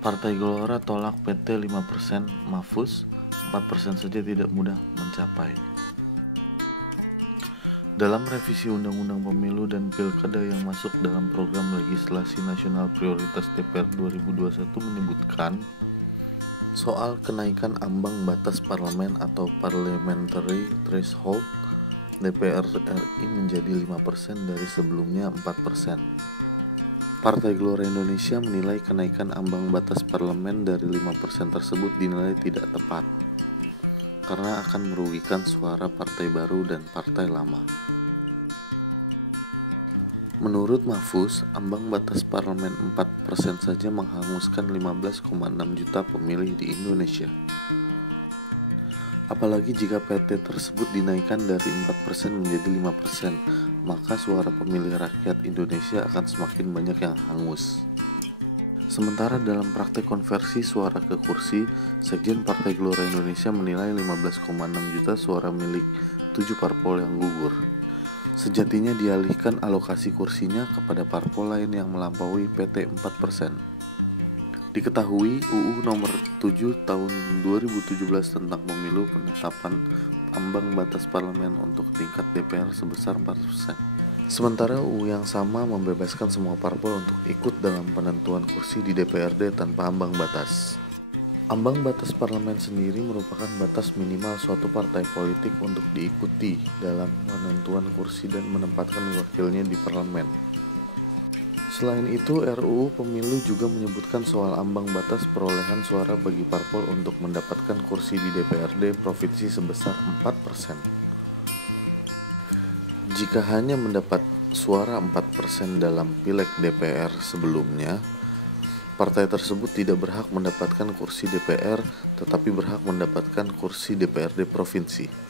Partai Gelora tolak PT 5%, Mahfuz 4% saja tidak mudah mencapai. Dalam revisi Undang-Undang Pemilu dan Pilkada yang masuk dalam program legislasi nasional prioritas DPR 2021 menyebutkan soal kenaikan ambang batas parlemen atau parliamentary threshold DPR RI menjadi 5% dari sebelumnya 4%. Partai Gelora Indonesia menilai kenaikan ambang batas parlemen dari 5% tersebut dinilai tidak tepat karena akan merugikan suara partai baru dan partai lama. Menurut Mahfuz, ambang batas parlemen 4% saja menghanguskan 15,6 juta pemilih di Indonesia. Apalagi jika PT tersebut dinaikkan dari 4% menjadi 5%, maka suara pemilih rakyat Indonesia akan semakin banyak yang hangus. Sementara dalam praktek konversi suara ke kursi, Sekjen Partai Gelora Indonesia menilai 15,6 juta suara milik 7 parpol yang gugur. Sejatinya dialihkan alokasi kursinya kepada parpol lain yang melampaui PT 4%. Diketahui UU nomor 7 tahun 2017 tentang pemilu penetapan ambang batas parlemen untuk tingkat DPR sebesar 4%. Sementara UU yang sama membebaskan semua parpol untuk ikut dalam penentuan kursi di DPRD tanpa ambang batas. Ambang batas parlemen sendiri merupakan batas minimal suatu partai politik untuk diikuti dalam penentuan kursi dan menempatkan wakilnya di parlemen. Selain itu, RUU Pemilu juga menyebutkan soal ambang batas perolehan suara bagi parpol untuk mendapatkan kursi di DPRD provinsi sebesar 4%. Jika hanya mendapat suara 4% dalam pileg DPR sebelumnya, partai tersebut tidak berhak mendapatkan kursi DPR, tetapi berhak mendapatkan kursi DPRD provinsi.